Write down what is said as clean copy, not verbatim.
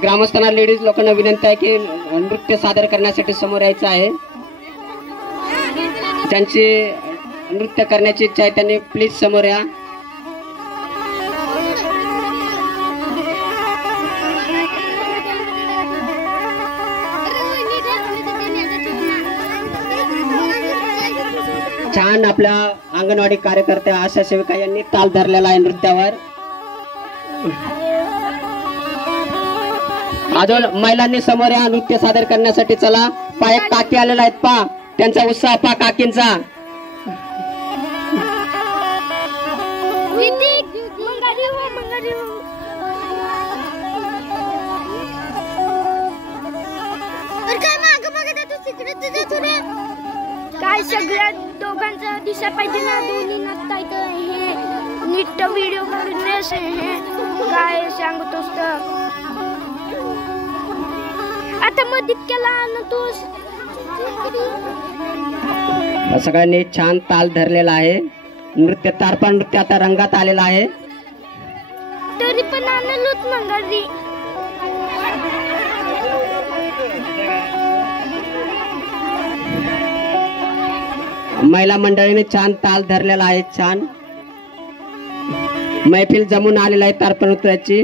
ग्रामस्थांना लेडीज लोकांना विनंती आहे की नृत्य सादर करण्यासाठी समोर यायचं आहे। ज्यांची नृत्य करण्याची इच्छा आहे त्यांनी प्लीज समोर या। छान आपल्या अंगणवाडी कार्यकर्त्या आशा सेविका यांनी ताल धरलेला आहे नृत्यावर। अजून महिलांनी समोर या नृत्य सादर करण्यासाठी। चला पा एक काकी आलेला आहेत पा, त्यांचा उत्साह पा काकींचा। काय सगळ्या दोघांचा दिशा पाहिजे ना, दोन्ही नाचतायत हे नीट व्हिडिओ करून हे काय सांगतोस तर आता मदत केला ना तू। सगळ्यांनी छान ताल धरलेला आहे। नृत्य तारपा नृत्य आता रंगात आलेला आहे। तरी पण आणलोच मंगळी। महिला मंडळीने छान ताल धरलेला आहे। छान मैफिल जमून आलेला आहे तारपा नृत्याची।